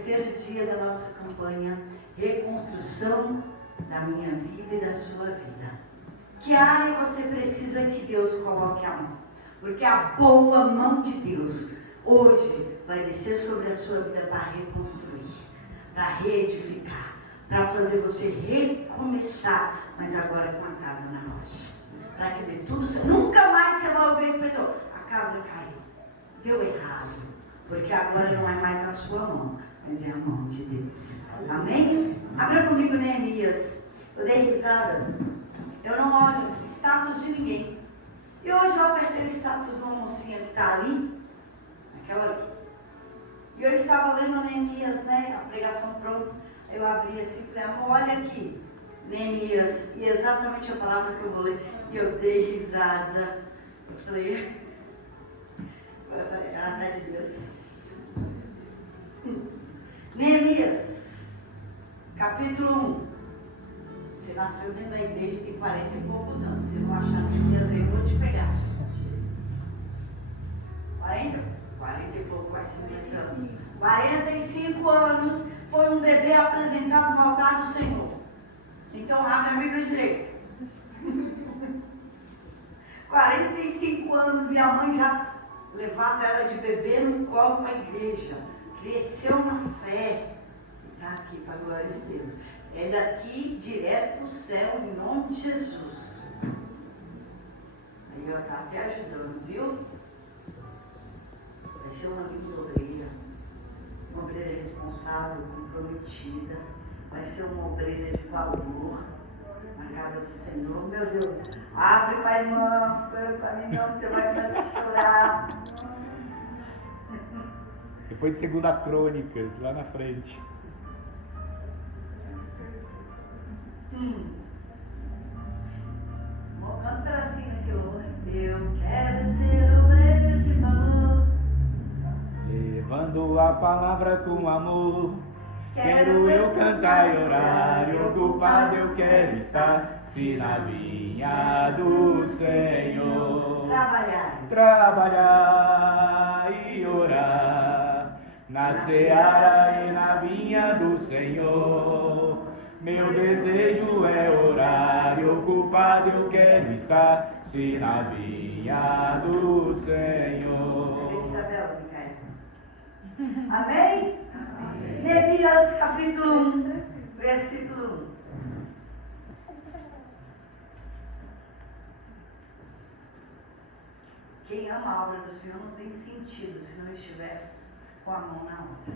terceiro dia da nossa campanha Reconstrução da Minha Vida e da Sua Vida. Que área você precisa que Deus coloque a mão? Porque a boa mão de Deus hoje vai descer sobre a sua vida para reconstruir, para reedificar, para fazer você recomeçar, mas agora com a casa na rocha. Para que dê tudo certo. Nunca mais você vai ouvir a expressão: a casa caiu, deu errado, porque agora não é mais a sua mão, mas é a mão de Deus. Amém? Abra comigo Neemias. Eu dei risada. Eu não olho status de ninguém. E hoje eu apertei o status de uma mocinha que está ali, aquela ali. E eu estava lendo Neemias, né? A pregação pronta. Eu abri assim e falei: amor, olha aqui, Neemias. E exatamente a palavra que eu vou ler. E eu dei risada. Eu falei: ela está de Deus. Neemias, capítulo 1. Você nasceu dentro da igreja tem 40 e poucos anos. Você não achar Neemias, eu vou te pegar. 40 e pouco, vai se aumentando. 45 anos, foi um bebê apresentado no altar do Senhor. Então abre a Bíblia direito. 45 anos e a mãe já levava ela de bebê no colo para a igreja. Cresceu na fé. E está aqui para a glória de Deus. É daqui direto para o céu, em nome de Jesus. Aí ela está até ajudando, viu? Vai ser uma linda uma obreira responsável, comprometida. Vai ser uma obreira de valor na casa do Senhor. Meu Deus, abre para a irmã, para mim não, você vai me chorar. Depois de 2 Crônicas, lá na frente. Canta um pedacinho aqui, eu quero ser obreira de valor, levando a palavra com amor. Quero eu cantar e orar, e ocupado eu quero estar, se na vinha do Senhor. Trabalhar e orar, na seara e na vinha do Senhor. Meu desejo é orar, e ocupado eu quero estar, se na vinha do Senhor. Amém? Neemias capítulo 1, versículo 1. Quem ama a obra do Senhor não tem sentido se não estiver com a mão na obra.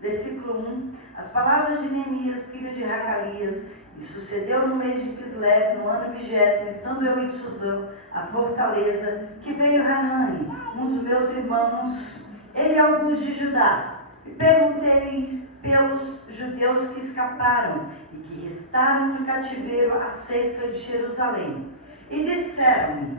Versículo 1. As palavras de Neemias, filho de Racalias, e sucedeu no mês de Quisleve, no ano 20º, estando eu em Suzã, a fortaleza, que veio Hanani, um dos meus irmãos, ele e alguns de Judá, e perguntei pelos judeus que escaparam e que restaram no cativeiro acerca de Jerusalém. E disseram-me: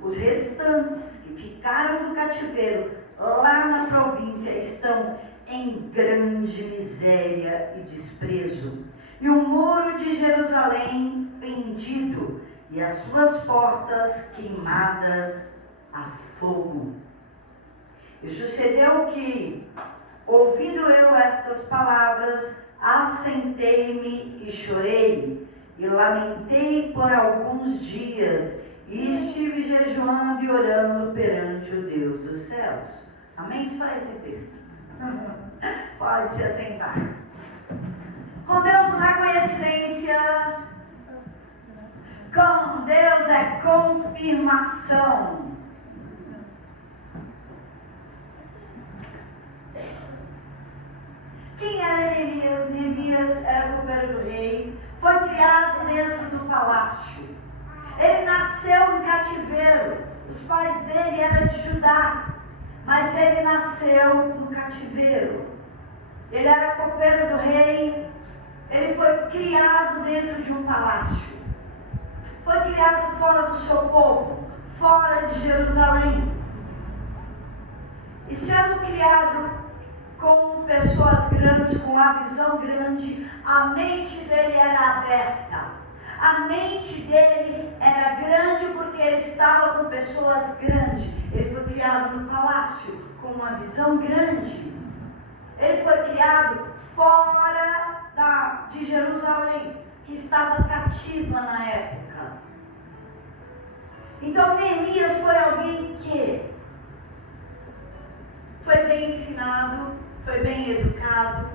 os restantes que ficaram no cativeiro lá na província estão em grande miséria e desprezo, e o muro de Jerusalém fendido, e as suas portas queimadas a fogo. E sucedeu que, ouvindo eu estas palavras, assentei-me e chorei, e lamentei por alguns dias, e estive jejuando e orando perante o Deus dos céus. Amém? Só esse texto. Pode se assentar. Com Deus não é coincidência. Com Deus é confirmação. Quem era Neemias? Neemias era copeiro do rei. Foi criado dentro do palácio. Ele nasceu em cativeiro. Os pais dele eram de Judá. Mas ele nasceu no cativeiro. Ele era copeiro do rei. Ele foi criado dentro de um palácio. Foi criado fora do seu povo, fora de Jerusalém. E sendo criado com pessoas grandes, com uma visão grande, a mente dele era aberta. A mente dele era grande porque ele estava com pessoas grandes. Ele foi criado no palácio, com uma visão grande. Ele foi criado fora de Jerusalém, que estava cativa na época. Então Neemias foi alguém que foi bem ensinado, foi bem educado,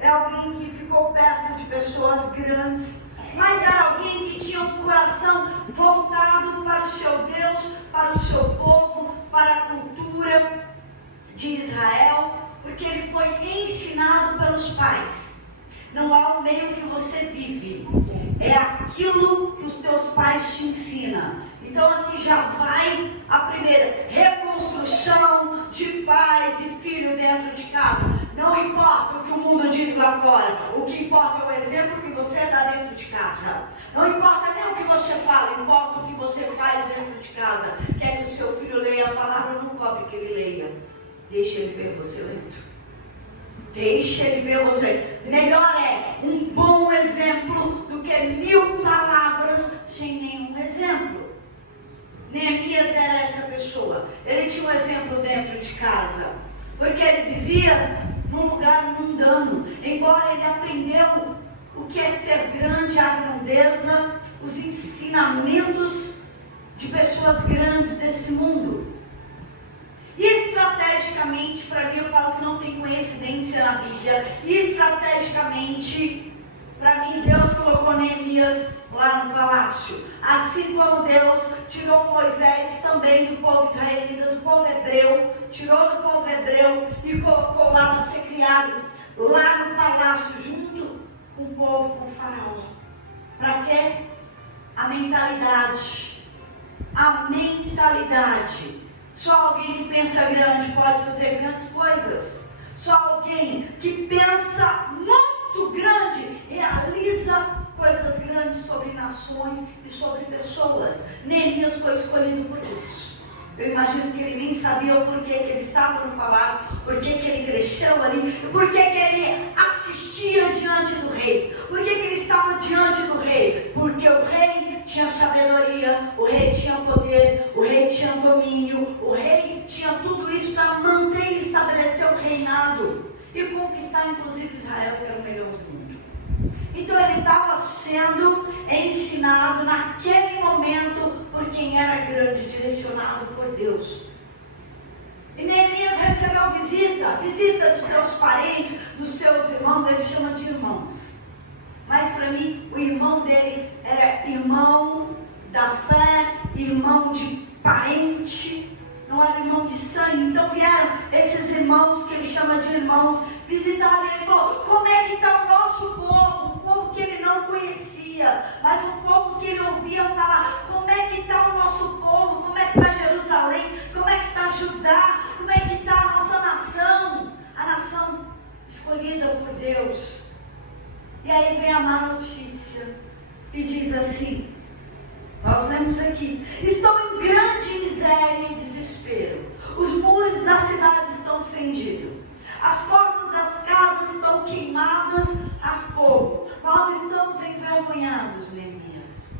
é alguém que ficou perto de pessoas grandes, mas era alguém que tinha um coração voltado para o seu Deus, para o seu povo, para a cultura de Israel, porque ele foi ensinado pelos pais. Não é o meio que você vive, é aquilo que os teus pais te ensinam. Então aqui já vai a primeira reconstrução de pais e filho dentro de casa. Não importa o que o mundo diz lá fora, o que importa é o exemplo que você dá dentro de casa. Não importa nem o que você fala, importa o que você faz dentro de casa. Quer que o seu filho leia a palavra, não cobre que ele leia. Deixa ele ver você lendo. Deixa ele ver você. Melhor é um bom exemplo do que 1000 palavras sem nenhum exemplo. Neemias era essa pessoa. Ele tinha um exemplo dentro de casa, porque ele vivia num lugar mundano. Embora ele aprendeu o que é ser grande, a grandeza, os ensinamentos de pessoas grandes desse mundo. E estrategicamente, para mim, eu falo que não tem coincidência na Bíblia. Estrategicamente, para mim, Deus colocou Neemias lá no palácio. Assim como Deus tirou Moisés também do povo israelita, do povo hebreu, tirou do povo hebreu e colocou lá para ser criado lá no palácio, junto com o povo, com o faraó. Para quê? A mentalidade. A mentalidade. Só alguém que pensa grande pode fazer grandes coisas. Só alguém que pensa muito grande realiza coisas grandes sobre nações e sobre pessoas. Neemias foi escolhido por Deus. Eu imagino que ele nem sabia o porquê que ele estava no palácio, porquê que ele cresceu ali, porquê que ele assistia diante do rei, porquê que ele estava diante do rei, porque o rei tinha sabedoria, o rei tinha poder, o rei tinha domínio, o rei tinha tudo isso para manter e estabelecer o reinado e conquistar inclusive Israel, que era o melhor do mundo. Então ele estava sendo ensinado naquele momento por quem era grande, direcionado por Deus. E Neemias recebeu visita dos seus parentes, dos seus irmãos. Ele chama de irmãos. Mas para mim, o irmão dele era irmão da fé, irmão de parente, não era irmão de sangue. Então vieram esses irmãos, que ele chama de irmãos, visitar ele. Ele falou: como é que está o nosso povo? Um povo que ele não conhecia, mas um povo que ele ouvia falar. Como é que está o nosso povo? Como é que está Jerusalém? Como é que está Judá? Como é que está a nossa nação? A nação escolhida por Deus. E aí vem a má notícia e diz assim, nós lemos aqui: estão em grande miséria e desespero, os muros da cidade estão fendidos, as portas das casas estão queimadas a fogo, nós estamos envergonhados, Neemias.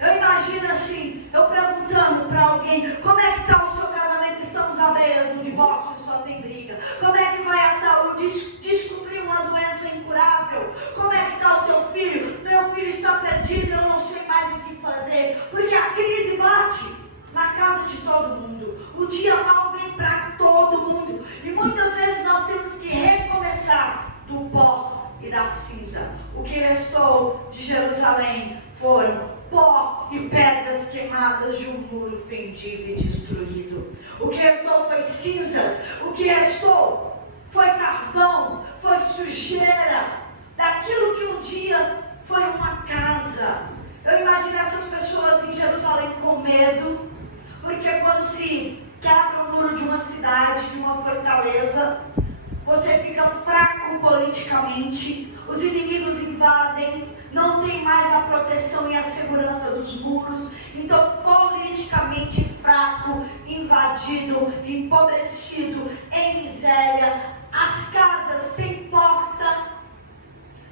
Eu imagino assim, eu perguntando para alguém: como é que está o seu casamento? Estamos à beira do divórcio, só tem briga. Como é que vai a saúde? Descobrir uma doença incurável. Como é que está o teu filho? Meu filho está perdido, eu não sei mais o que fazer. Porque a crise bate na casa de todo mundo. O dia mal vem para todo mundo. E muitas vezes nós temos que recomeçar do pó e da cinza. O que restou de Jerusalém foram pó e pedras queimadas de um muro fendido e destruído. O que restou foi cinzas. O que restou foi carvão, foi sujeira daquilo que um dia foi uma casa. Eu imagino essas pessoas em Jerusalém com medo, porque quando se quebra o muro de uma cidade, de uma fortaleza, você fica fraco politicamente, os inimigos invadem, não tem mais a proteção e a segurança dos muros. Então, politicamente fraco, invadido, empobrecido, em miséria, as casas sem porta,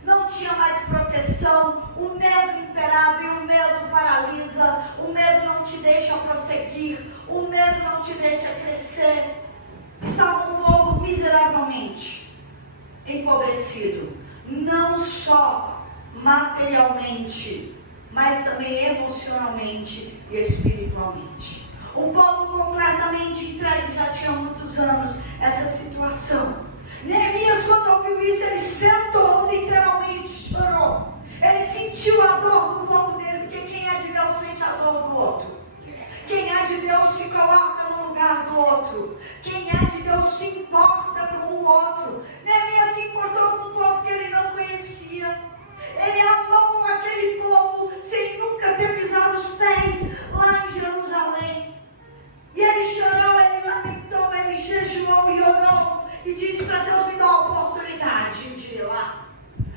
não tinha mais proteção, o medo imperava e o medo paralisa, o medo não te deixa prosseguir, o medo não te deixa crescer. miseravelmente empobrecido, não só materialmente, mas também emocionalmente e espiritualmente. Um povo completamente entregue, já tinha muitos anos essa situação. Neemias, quando ouviu isso, ele sentou, literalmente chorou. Ele sentiu a dor do povo dele, porque quem é de Deus sente a dor do outro. Quem é de Deus se coloca no lugar do outro. Quem é de Deus se importa com o outro. Neemias se importou com um povo que ele não conhecia. Ele amou aquele povo sem nunca ter pisado os pés lá em Jerusalém. E ele chorou, ele lamentou, ele jejuou e orou. E disse para Deus: me dá a oportunidade de ir lá.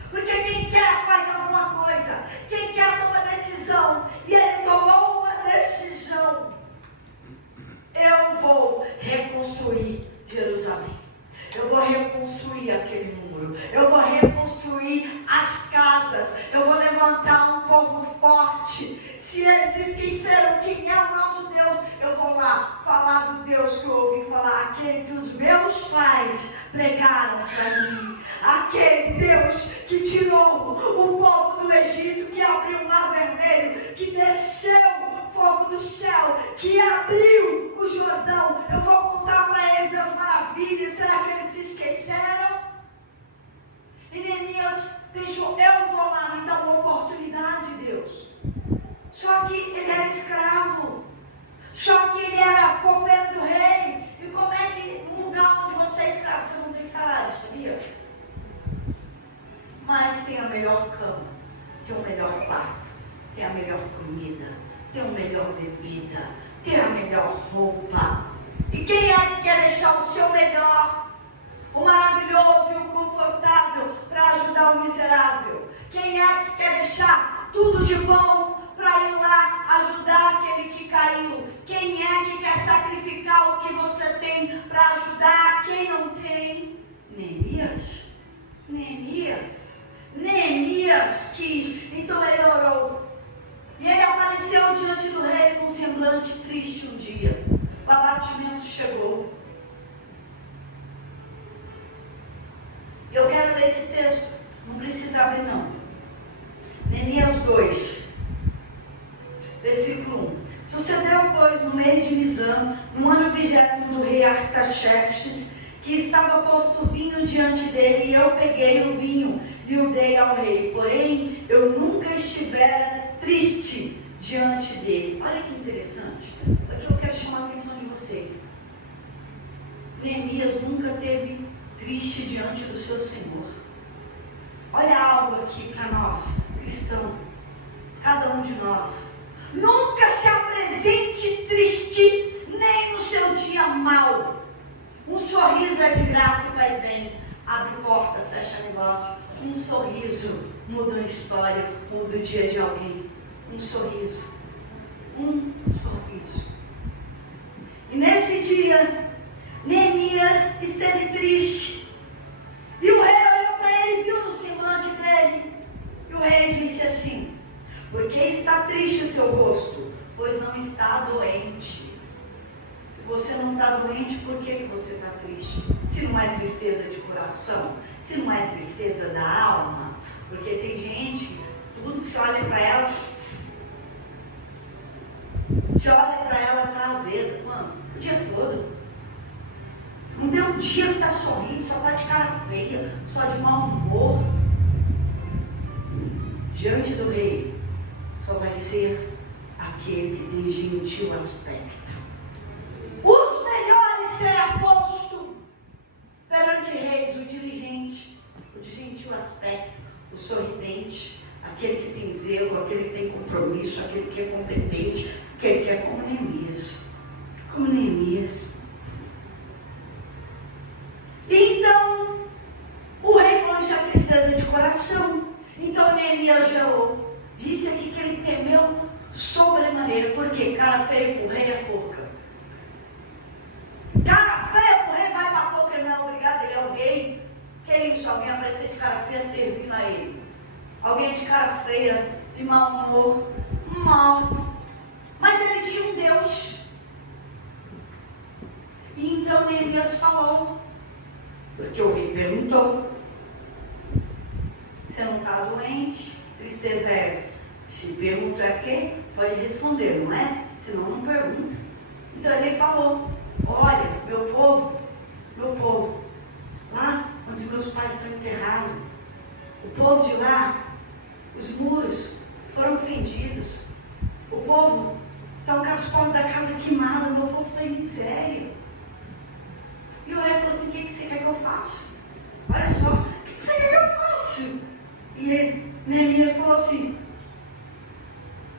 Porque quem quer faz alguma coisa. Quem quer toma decisão. E ele tomou uma decisão. Eu vou reconstruir Jerusalém. Eu vou reconstruir aquele muro. Eu vou reconstruir as casas. Eu vou levantar um povo forte. Se eles esqueceram quem é o nosso Deus, eu vou lá falar do Deus que eu ouvi falar. Aquele que os meus pais pregaram para mim. Aquele Deus que tirou o povo do Egito, que abriu o mar vermelho, que desceu fogo do céu, que abriu o Jordão. Eu vou contar para eles das maravilhas. Será que eles se esqueceram? E Neemias pensou: eu vou lá, me dar uma oportunidade, Deus. Só que ele era escravo. Só que ele era copeiro do rei. E como é que no lugar onde você é escravo, você não tem salário, sabia? Mas tem a melhor cama, tem o melhor quarto, tem a melhor comida, tem a melhor bebida, tem a melhor roupa. E quem é que quer deixar o seu melhor, o maravilhoso e o confortável para ajudar o miserável? Quem é que quer deixar tudo de bom para ir lá ajudar aquele que caiu? Quem é que quer sacrificar o que você tem para ajudar quem não tem? Neemias quis, então ele orou. E ele apareceu diante do rei com um semblante triste um dia. O abatimento chegou. Eu quero ler esse texto, não precisa abrir não. Neemias 2, versículo 1. Sucedeu, pois, no mês de Nisan, no ano 20º do rei Artaxerxes, que estava posto vinho diante dele, e eu peguei o vinho e o dei ao rei. Porém, eu nunca estivera triste diante dele. Olha que interessante. Aqui eu quero chamar a atenção de vocês. Neemias nunca teve triste diante do seu Senhor. Olha algo aqui para nós, cristão, cada um de nós. Nunca se apresente triste, nem no seu dia mau. Um sorriso é de graça e faz bem. Abre porta, fecha negócio. Um sorriso muda a história, muda o dia de alguém. Um sorriso. Um sorriso. E nesse dia, Neemias esteve triste. E o rei olhou para ele e viu no semblante dele. E o rei disse assim: por que está triste o teu rosto? Pois não está doente. Se você não está doente, por que você está triste? Se não é tristeza de coração, se não é tristeza da alma. Porque tem gente, tudo que você olha para ela, está azeda, mano, o dia todo. Não tem um dia que está sorrindo, só está de cara feia, só de mau humor. Diante do rei, só vai ser aquele que tem gentil aspecto. Os melhores será posto perante reis, o diligente, o de gentil aspecto, o sorridente, aquele que tem zelo, aquele que tem compromisso, aquele que é competente, aquele que é como Neemias. Como Neemias. Então, o rei falou: isso é tristeza de coração. Então Neemias gelou. Disse aqui que ele temeu sobremaneira. Por quê? Cara feio pro rei é forca. Cara feio pro rei vai pra forca. Ele não é obrigado, ele é o rei. Que isso? Alguém aparecer de cara feia servindo a ele. Alguém de cara feia, de mau humor. Mal. Mas ele tinha um Deus. E então Neemias falou: Porque o rei perguntou. Você não está doente? Tristeza é essa? Se pergunta é quê? Pode responder, não é? Senão não pergunta. Então ele falou, olha, meu povo, lá onde meus pais são enterrados, o povo de lá, os muros foram fendidos, o povo está com as portas da casa queimadas, o meu povo está em miséria. E o rei falou assim, o que você quer que eu faça? Olha só, o que você quer que eu faça? E Neemias falou assim,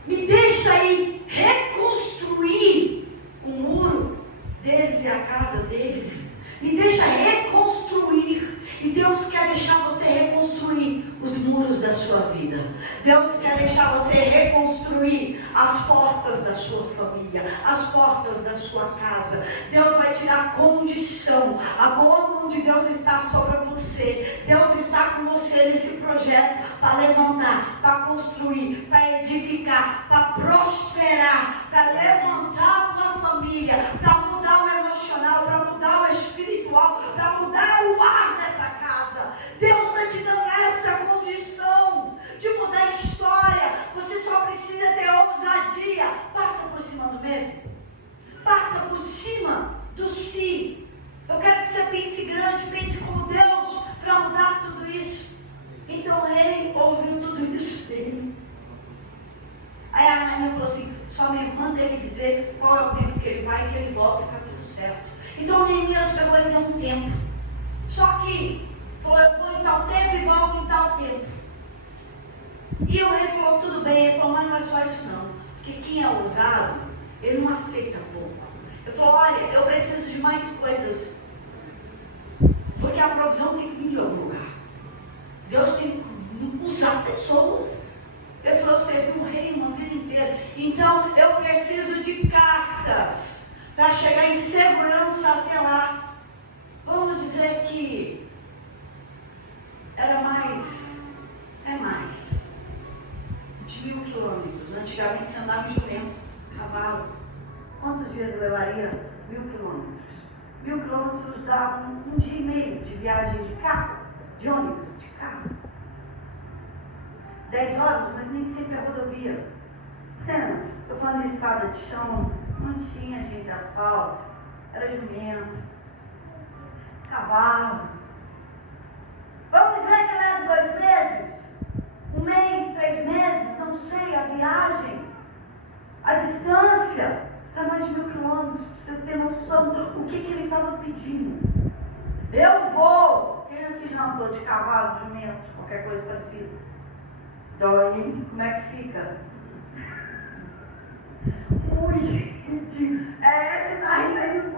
me deixa aí reconstruir o muro deles e a casa deles. Me deixa reconstruir. E Deus quer deixar você reconstruir os muros da sua vida. Deus quer deixar você reconstruir as portas da sua família, as portas da sua casa. Deus vai te dar condição. A boa mão de Deus está sobre você. Deus está com você nesse projeto para levantar, para construir, para edificar, para prosperar, para levantar a tua família, para mudar o emocional, para mudar o espiritual, para mudar o ar dessa casa. Deus está te dando essa condição de mudar a história. Você só precisa ter ousadia. Passa por cima do medo. Passa por cima do si. Eu quero que você pense grande, pense como Deus para mudar tudo isso. Então o rei ouviu tudo isso dele. Aí a rainha falou assim, só me manda ele dizer qual é o tempo que ele vai, que ele volta e está tudo certo. Então Neemias pegou e deu um tempo. Só que falou, eu vou em tal tempo e volto em tal tempo. E o rei falou, tudo bem. Ele falou, mas não é só isso não. Porque quem é ousado, ele não aceita pouco. Ele falou, olha, eu preciso de mais coisas. Porque a provisão tem que vir de algum lugar. Deus tem que usar pessoas. Ele falou, eu servi um rei uma vida inteira. Então eu preciso de cartas para chegar em segurança até lá. Vamos dizer que era mais de 1.000 quilômetros. Antigamente você andava em jumento, cavalo. Quantos dias levaria 1.000 quilômetros? 1.000 quilômetros dá um dia e meio de viagem de carro, de ônibus, de carro. 10 horas, mas nem sempre é rodovia. Estou falando de estrada de chão, não tinha gente asfalto, era jumento, cavalo. Vamos dizer que leva 2 meses, 1 mês, 3 meses, não sei, a viagem, a distância, para mais de 1.000 quilômetros, para você ter noção do que ele estava pedindo. Eu vou. Quem aqui já andou de cavalo, de jumento, qualquer coisa parecida? Dói, hein? Como é que fica? Gente, que tá rindo,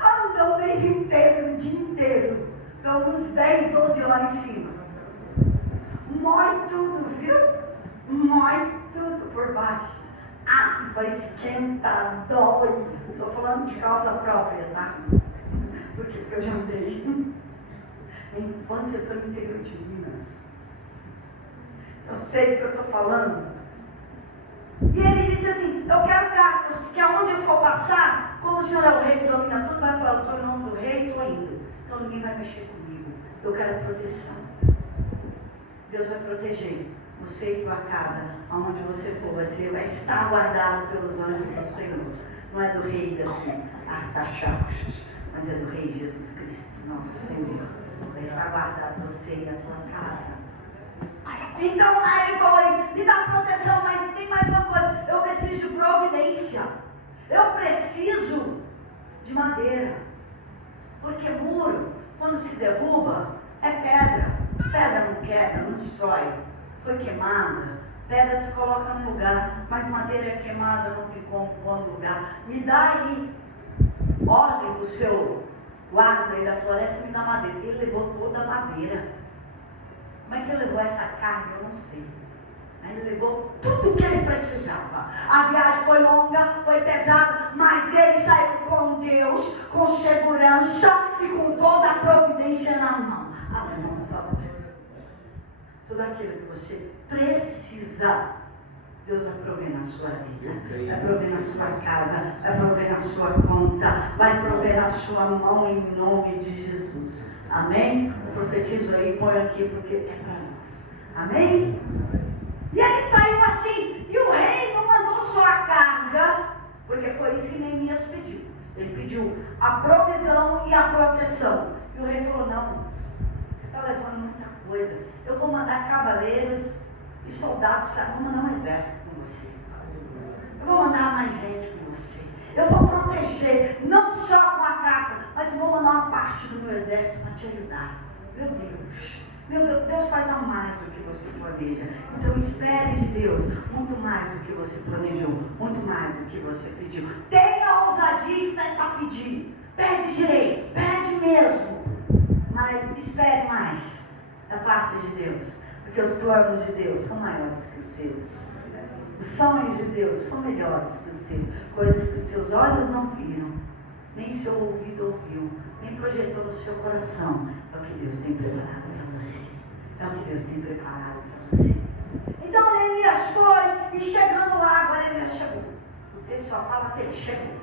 anda o mês inteiro, o dia inteiro. Então, uns 10, 12 horas em cima. Mói tudo, viu? Mói tudo por baixo. Aspa, esquenta, dói. Estou falando de causa própria, tá? Porque eu já andei. Minha infância foi no interior de Minas. Eu sei o que eu estou falando. E ele disse assim, eu quero cartas, porque aonde eu for passar, como o Senhor é o rei que domina tudo, vai falar, eu estou em nome do rei, estou indo. Então ninguém vai mexer comigo. Eu quero proteção. Deus vai proteger você e tua casa, aonde você for, você vai estar guardado pelos anjos do Senhor. Não é do rei Artaxerxes, mas é do rei Jesus Cristo, nosso Senhor. Vai estar guardado você e a tua casa. Então, aí ele falou isso, me dá proteção, mas tem mais uma coisa, eu preciso de providência, eu preciso de madeira, porque muro, quando se derruba, é pedra não quebra, não destrói, foi queimada, pedra se coloca no lugar, mas madeira queimada não ficou em bom lugar. Me dá aí ordem do seu guarda aí da floresta, me dá madeira. Ele levou toda a madeira. Como é que ele levou essa carga? Eu não sei. Aí ele levou tudo que ele precisava. A viagem foi longa, foi pesada, mas ele saiu com Deus, com segurança e com toda a providência na mão. Abre a mão, por favor. Tudo aquilo que você precisa, Deus vai prover na sua vida, vai prover na sua casa, vai prover na sua conta, vai prover na sua mão em nome de Jesus. Amém? Eu profetizo aí, põe aqui porque é para nós. Amém? E ele saiu assim, e o rei não mandou só a carga, porque foi isso que Neemias pediu. Ele pediu a provisão e a proteção. E o rei falou, não, você está levando muita coisa, eu vou mandar cavaleiros e soldados, vou mandar um exército com você. Eu vou mandar mais gente com você. Eu vou proteger, não só com a capa, mas vou mandar uma parte do meu exército para te ajudar. Meu Deus, Deus faz a mais do que você planeja. Então espere de Deus muito mais do que você planejou, muito mais do que você pediu. Tenha ousadia e fé para pedir. Pede direito, pede mesmo. Mas espere mais da parte de Deus. Porque os planos de Deus são maiores que os seus. Os sonhos de Deus são melhores que os seus. Coisas que os seus olhos não viram, nem seu ouvido ouviu, nem projetou no seu coração. É o que Deus tem preparado para você. É o que Deus tem preparado para você. Então Neemias foi, e chegando lá, agora ele já chegou. O texto só fala que ele chegou.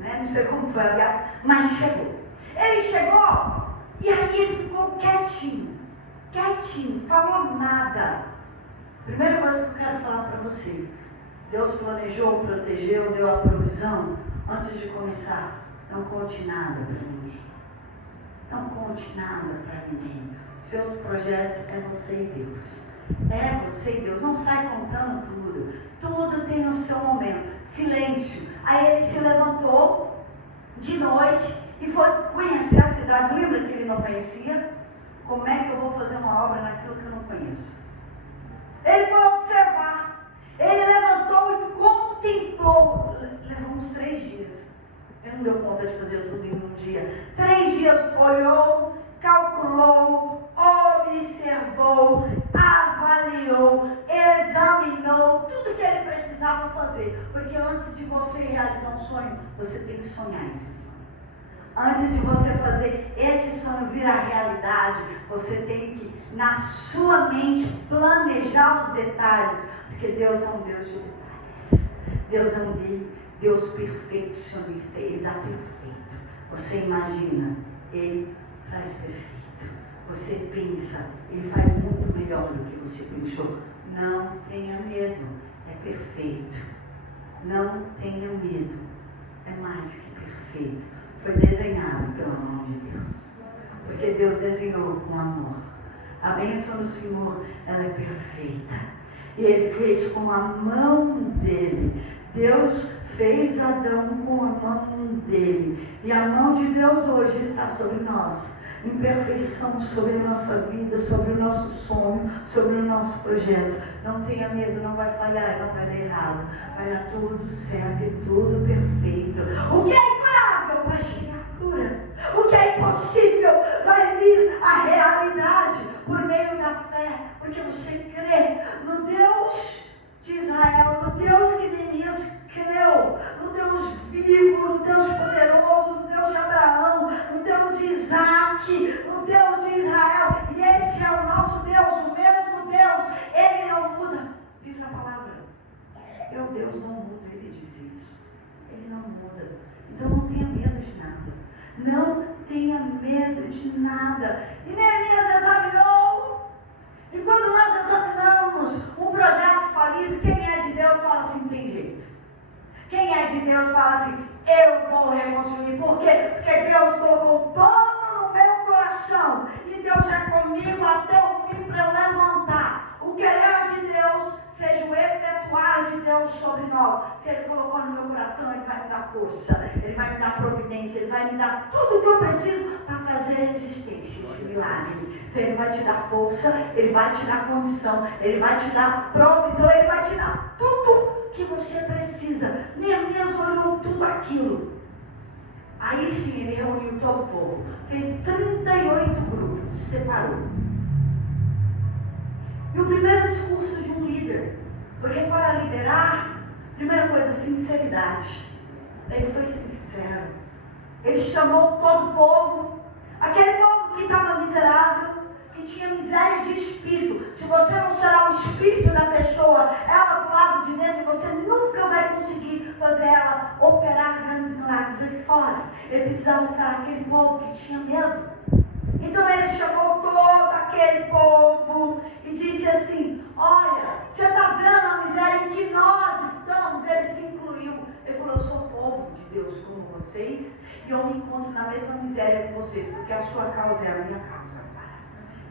Né? Não sei como foi a viagem, mas chegou. Ele chegou, e aí ele ficou quietinho, falou nada. Primeira coisa que eu quero falar para você: Deus planejou, protegeu, deu a provisão. Antes de começar, não conte nada para ninguém. Não conte nada para ninguém. Seus projetos é você e Deus. É você e Deus. Não sai contando tudo. Tudo tem o seu momento. Silêncio. Aí ele se levantou de noite e foi conhecer a cidade. Lembra que ele não conhecia? Como é que eu vou fazer uma obra naquilo que eu não conheço? Ele foi observar. Ele levantou e contemplou. Levou uns 3 dias. Ele não deu conta de fazer tudo em um dia. 3 dias olhou, calculou, observou, avaliou, examinou tudo que ele precisava fazer. Porque antes de você realizar um sonho, você tem que sonhar esse sonho. Antes de você fazer esse sonho virar realidade, você tem que, na sua mente, planejar os detalhes. Porque Deus é um Deus de detalhes. Deus é um Deus perfeccionista. Ele dá perfeito. Você imagina, Ele faz perfeito. Você pensa, Ele faz muito melhor do que você pensou. Não tenha medo, é perfeito. Não tenha medo, é mais que perfeito. Foi desenhado pela mão de Deus. Porque Deus desenhou com amor. A bênção do Senhor, ela é perfeita. E Ele fez com a mão dele. Deus fez Adão com a mão dele. E a mão de Deus hoje está sobre nós. Em perfeição sobre a nossa vida, sobre o nosso sonho, sobre o nosso projeto. Não tenha medo, não vai falhar, não vai dar errado. Vai dar tudo certo e tudo perfeito. O que é incurável vai chegar a cura. O que é impossível vai vir a realidade por meio da fé. Porque você crê no Deus de Israel, no Deus que Neemias creu, no Deus vivo, no Deus poderoso, no Deus de Abraão, no Deus de Isaac, no Deus de Israel. E esse é o nosso Deus, o mesmo Deus. Ele não muda. Diz a palavra. Meu Deus não muda, ele disse isso. Ele não muda. Então não tenha medo de nada. Não tenha medo de nada. E Neemias examinou. E quando nós examinamos um projeto falido, quem é de Deus fala assim, tem jeito. Quem é de Deus fala assim, eu vou reconstruir. Por quê? Porque Deus colocou um plano no meu coração. E Deus é comigo até o fim para eu levantar. O querer de Deus seja o efetuar de Deus sobre nós. Se Ele colocou no meu coração, Ele vai me dar força. Ele vai me dar providência. Ele vai me dar tudo o que eu preciso para fazer a existência, esse milagre. Então Ele vai te dar força. Ele vai te dar condição. Ele vai te dar provisão. Ele vai te dar tudo que você precisa. Neemias olhou tudo aquilo. Aí sim ele reuniu todo o povo. Fez 38 grupos. Separou. E o primeiro discurso de um líder. Porque para liderar, primeira coisa, sinceridade. Ele foi sincero. Ele chamou todo o povo. Aquele povo que estava miserável, que tinha miséria de espírito. Se você não será o espírito da pessoa, ela do lado de dentro de você nunca vai conseguir fazer ela operar grandes milagres aqui fora. Ele precisava mostrar aquele povo que tinha medo. Então ele chamou todo aquele povo e disse assim: olha, você está vendo a miséria em que nós estamos? Ele se incluiu. Ele falou: eu sou povo de Deus como vocês, e eu me encontro na mesma miséria com vocês, porque a sua causa é a minha causa.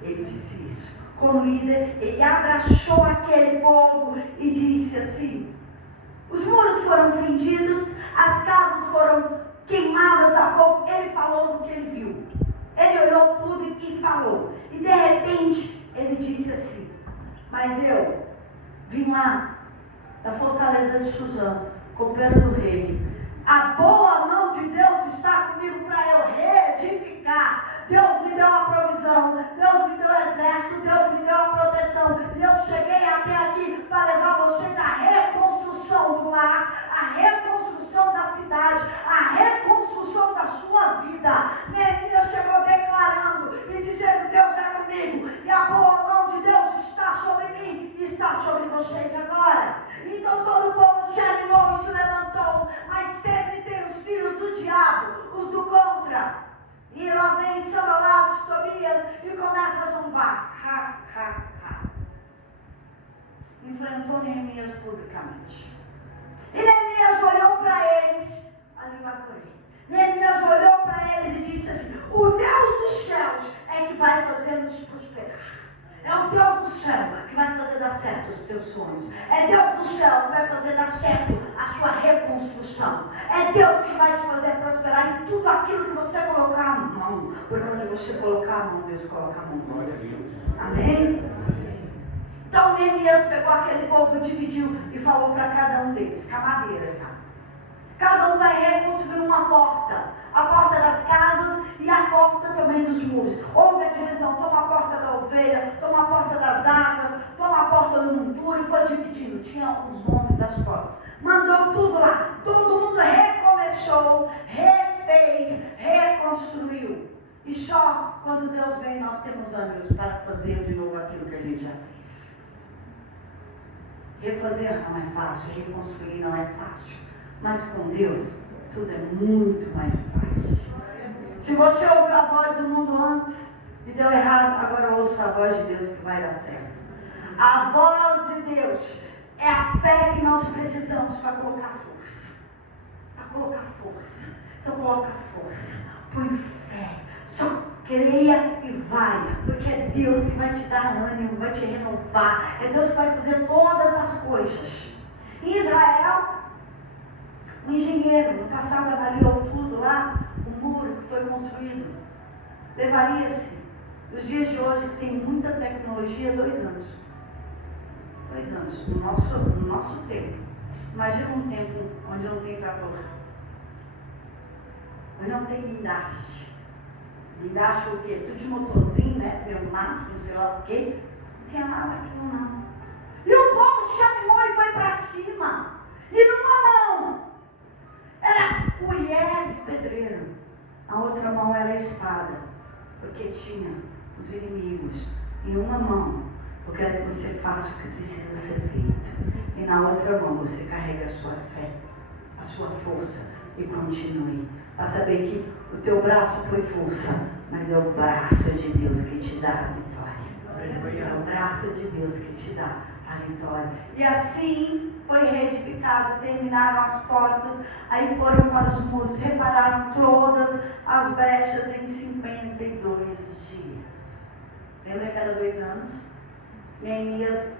Ele disse isso. Como líder, ele abraçou aquele povo e disse assim: os muros foram fendidos, as casas foram queimadas a fogo. Ele falou do que ele viu. Ele olhou tudo e falou. E de repente, ele disse assim: mas eu vim lá da fortaleza de Suzano, copeiro do rei. A boa mão de Deus está comigo para eu reedificar. Deus me deu a provisão, Deus me deu o exército, Deus me deu a proteção. E eu cheguei até aqui para levar vocês à reconstrução do lar, à reconstrução da cidade, à reconstrução da sua vida. Neemias chegou declarando e dizendo: Deus é comigo, e a boa mão de Deus está sobre mim e está sobre vocês agora. Então todo o povo se animou e se levantou, mas sempre tem os filhos do diabo, os do contra. E lá vem Sanballat, Tobias, e começa a zombar. Enfrentou Neemias publicamente. E Neemias olhou para eles, ali vai por aí. Neemias olhou para eles e disse assim: o Deus dos céus é que vai fazer-nos prosperar. É o Deus do céu que vai fazer dar certo os teus sonhos. É Deus do céu que vai fazer dar certo a sua reconstrução. É Deus que vai te fazer prosperar em tudo aquilo que você colocar a mão. Porque quando você colocar a mão, Deus coloca a mão com você. Amém? Então Neemias pegou aquele povo e dividiu e falou para cada um deles, com a madeira já. Cada um vai reconstruir uma porta. A porta das casas e a porta também dos muros. Houve a divisão, toma a porta da ovelha, toma a porta das águas, toma a porta do monturo, e foi dividindo. Tinha os nomes das portas. Mandou tudo lá. Todo mundo recomeçou, refez, reconstruiu. E só quando Deus vem nós temos ânimos para fazer de novo aquilo que a gente já fez. Refazer não é fácil, reconstruir não é fácil. Mas com Deus, tudo é muito mais fácil. Se você ouviu a voz do mundo antes e deu errado, agora ouça a voz de Deus que vai dar certo. A voz de Deus é a fé que nós precisamos para colocar força. Para colocar força. Então coloca força. Põe fé. Só creia e vai. Porque é Deus que vai te dar ânimo, vai te renovar. É Deus que vai fazer todas as coisas. Em Israel, um engenheiro, no passado, avaliou tudo lá, o muro que foi construído. Levaria-se, nos dias de hoje, que tem muita tecnologia, 2 anos. 2 anos, no nosso tempo. Imagina um tempo onde não tem trator. Onde não tem guindaste. Guindaste o quê? Tudo de motorzinho, né? Pneumático, não sei lá o quê. Não tinha nada daquilo, não. E o povo se animou e foi para cima. E numa mão era colher de pedreiro, a outra mão era a espada, porque tinha os inimigos. Em uma mão, eu quero que você faça o que precisa ser feito, e na outra mão você carrega a sua fé, a sua força, e continue. Para saber que o teu braço foi força, mas é o braço de Deus que te dá a vitória. É o braço de Deus que te dá a vitória. E assim foi reedificado, terminaram as portas, aí foram para os muros, repararam todas as brechas em 52 dias. Lembra que era 2 anos? Neemias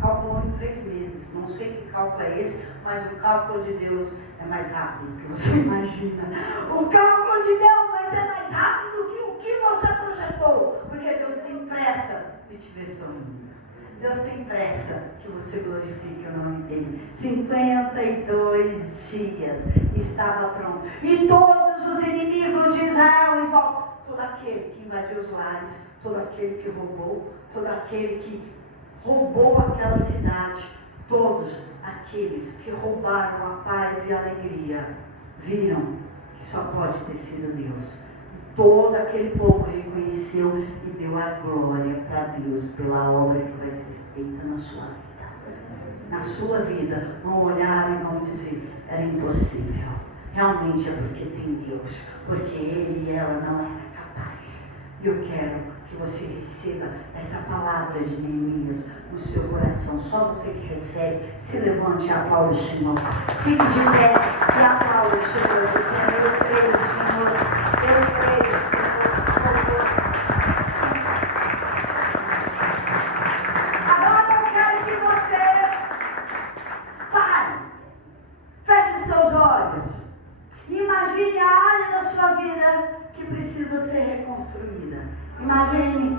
calculou em 3 meses. Não sei que cálculo é esse, mas o cálculo de Deus é mais rápido do que você imagina. O cálculo de Deus vai ser mais rápido do que o que você projetou, porque Deus tem pressa de te ver sorrindo. Deus tem pressa que você glorifique o nome dele. 52 dias estava pronto. E todos os inimigos de Israel em volta, todo aquele que invadiu os lares, todo aquele que roubou, todo aquele que roubou aquela cidade, todos aqueles que roubaram a paz e a alegria, viram que só pode ter sido Deus. Todo aquele povo reconheceu e deu a glória para Deus pela obra que vai ser feita na sua vida. na sua vida vão olhar e vão dizer: era impossível. Realmente é porque tem Deus, porque ele e ela não eram capazes. E eu quero que você receba essa palavra de Neemias no seu coração. Só você que recebe, se levante e aplaude o Senhor. Fique de pé e aplaude o Senhor, dizendo: eu creio, Senhor, eu creio, Senhor, por favor. Agora eu quero que você pare, feche os seus olhos. Imagine a área da sua vida que precisa ser reconstruída. Imagine